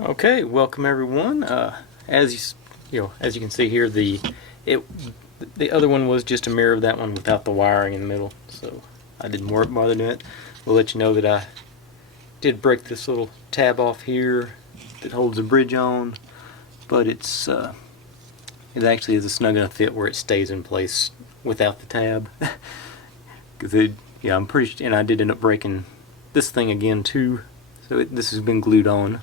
Okay, welcome everyone. As you can see here, it the other one was just a mirror of that one without the wiring in the middle. So I didn't bother doing it. We'll let you know that I did break this little tab off here that holds the bridge on, but it actually is a snug enough fit where it stays in place without the tab. I'm pretty, and I did end up breaking this thing again too. So this has been glued on.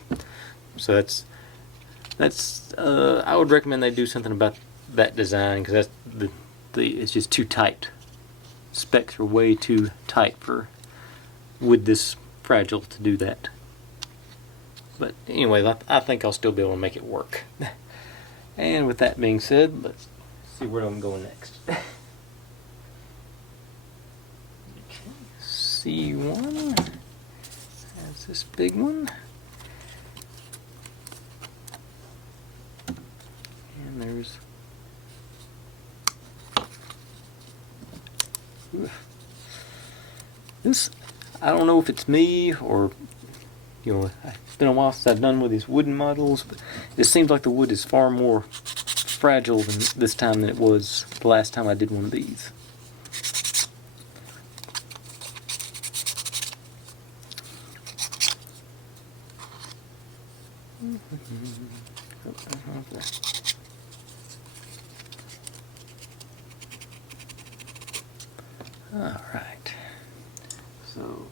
So that's I would recommend they do something about that design, because that's it's just too tight. Specs are way too tight for wood this fragile to do that. But anyway, I think I'll still be able to make it work. And with that being said, let's see where I'm going next. C1 has this big one. And there's this. I don't know if it's me or, it's been a while since I've done with these wooden models, but it seems like the wood is far more fragile this time than it was the last time I did one of these. Alright, so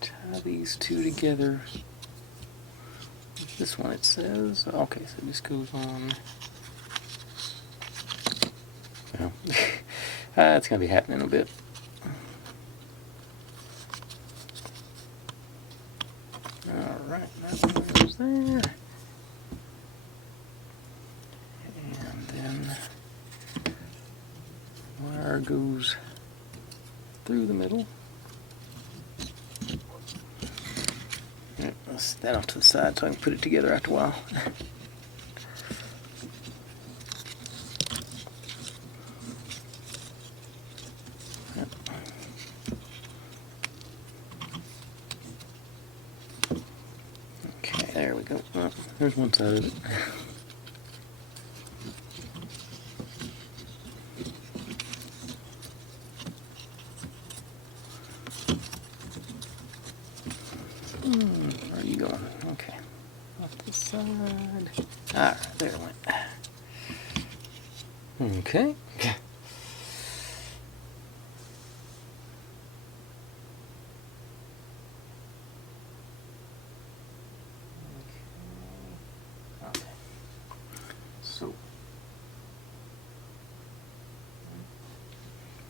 tie these two together. This one, it says, okay, so this goes on. Well, it's going to be happening a bit. Alright, that one goes there. And then wire goes through the middle. Yep, let's set that off to the side so I can put it together after a while. Yep. Okay, there we go. Oh, there's one side of it. Where are you going? Okay. Off the side. Alright, there it went. Okay. Okay. So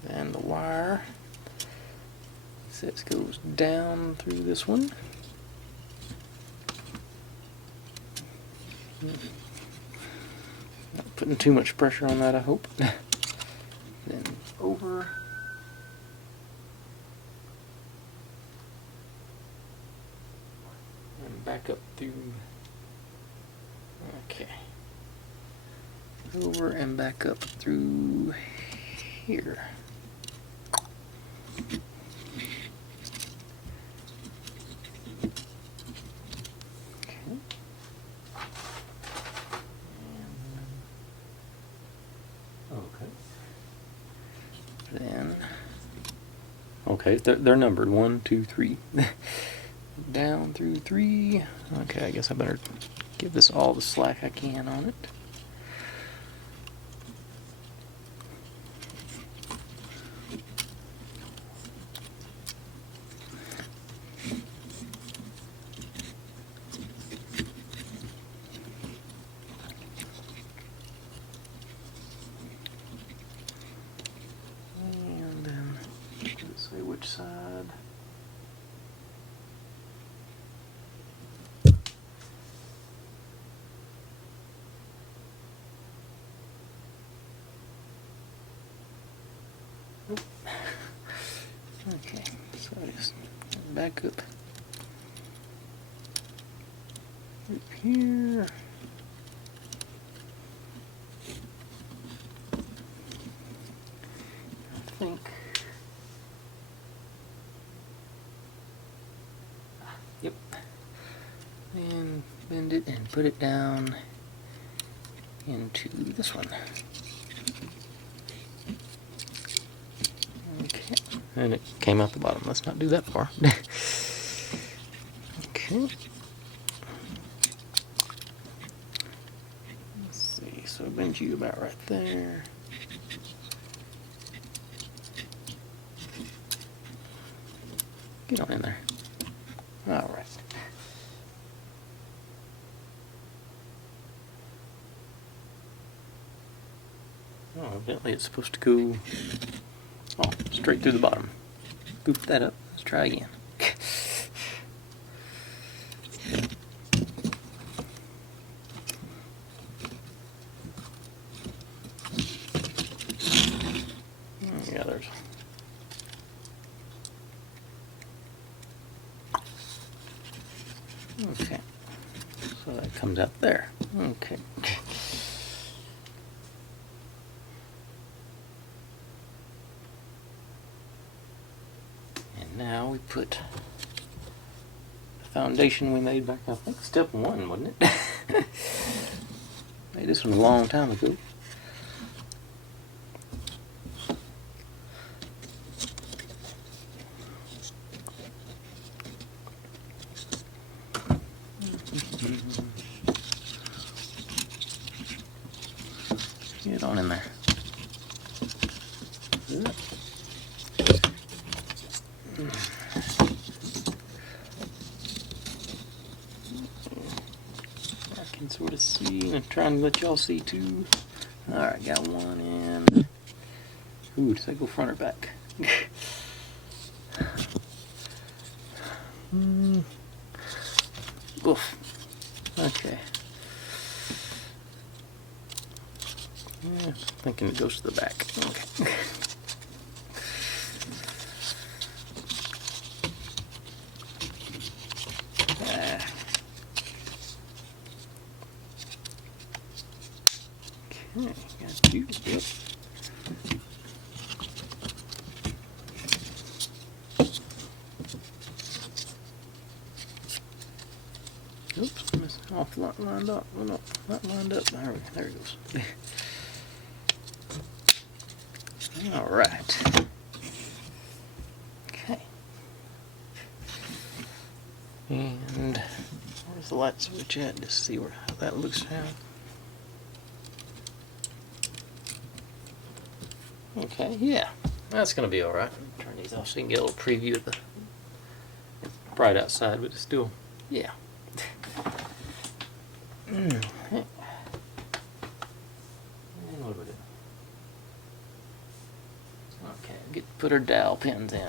then the wire, it goes down through this one. Not putting too much pressure on that, I hope. Then over. And back up through. Okay. Over and back up through here. Then, okay, they're numbered 1, 2, 3. Down through 3. Okay, I guess I better give this all the slack I can on it. Which side? Okay, so I just back up here. I think bend it and put it down into this one. Okay, and it came out the bottom. Let's not do that far. Okay. Let's see, so bend you about right there. Get on in there. All right. Oh, evidently it's supposed to go straight through the bottom. Boop that up. Let's try again. Yeah, there's. Okay. So that comes out there. Okay. Now we put the foundation we made back, I think, step 1, wasn't it? Made this one a long time ago. Get on in there. I can sort of see, and trying to let y'all see too. Alright, got one in. Ooh, does that go front or back? Oof. Okay. Yeah, thinking it goes to the back. Okay. Okay, got you. Yep. Oops, missed off lined up. Oh no, not lined up. There it goes. All right. Okay. And where's the light switch at? Just see how that looks now. Okay, yeah, that's gonna be all right. Turn these off so you can get a little preview of the. It's bright outside, but it's still, yeah. And what do we do? Okay, put our dowel pins in.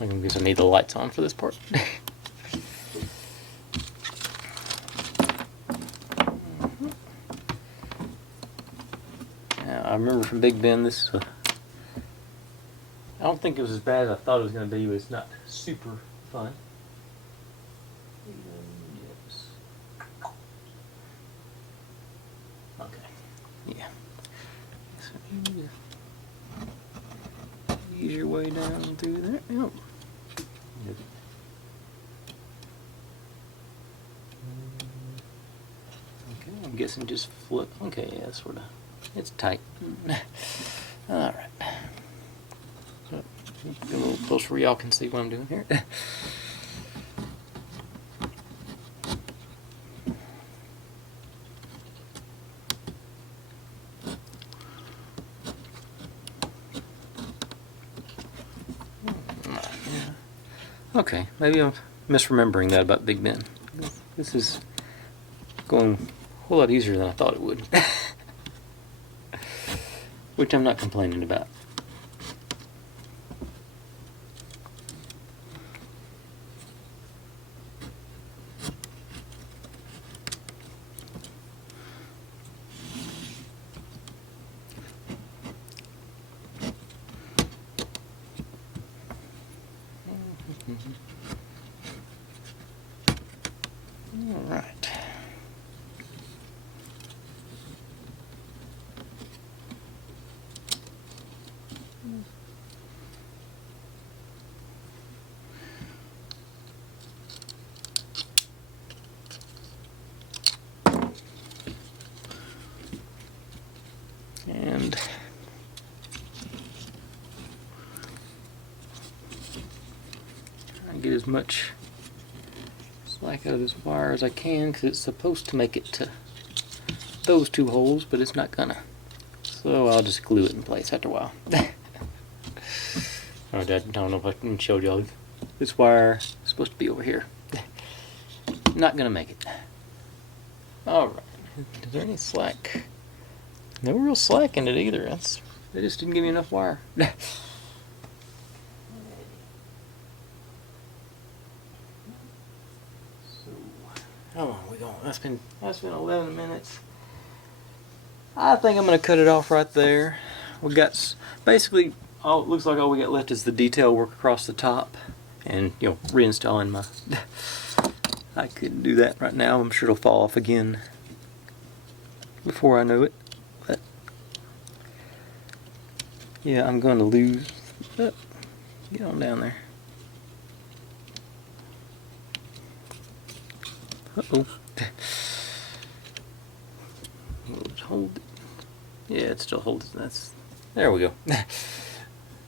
I guess I need the lights on for this part. Now, I remember from Big Ben, this I don't think it was as bad as I thought it was going to be, but it's not super fun. Yes. Okay. Yeah. So you ease your way down through there. Yep. Okay, I'm guessing just flip. Okay, yeah, sort of. It's tight. All right. So, get a little closer where y'all can see what I'm doing here. Okay, maybe I'm misremembering that about Big Ben. This is going a whole lot easier than I thought it would. Which I'm not complaining about. All right. And try and get as much slack out of this wire as I can, because it's supposed to make it to those two holes, but it's not gonna. So I'll just glue it in place after a while. I don't know if I can show y'all. This wire is supposed to be over here. Not gonna make it. Alright. Is there any slack? No real slack in it either. They just didn't give me enough wire. So, how long are we going? That's been 11 minutes. I think I'm gonna cut it off right there. We got basically all it looks like all we got left is the detail work across the top, and reinstalling my. I couldn't do that right now. I'm sure it'll fall off again before I know it. But yeah, I'm going to lose. Get on down there. Uh-oh. Hold it. Yeah, it still holds. There we go.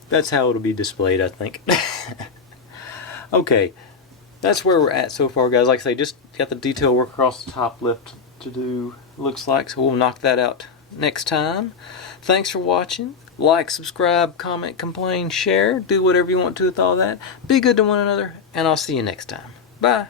That's how it'll be displayed, I think. Okay, that's where we're at so far, guys. Like I say, just got the detail work across the top left to do, looks like, so we'll knock that out next time. Thanks for watching. Like, subscribe, comment, complain, share, do whatever you want to with all that. Be good to one another, and I'll see you next time. Bye.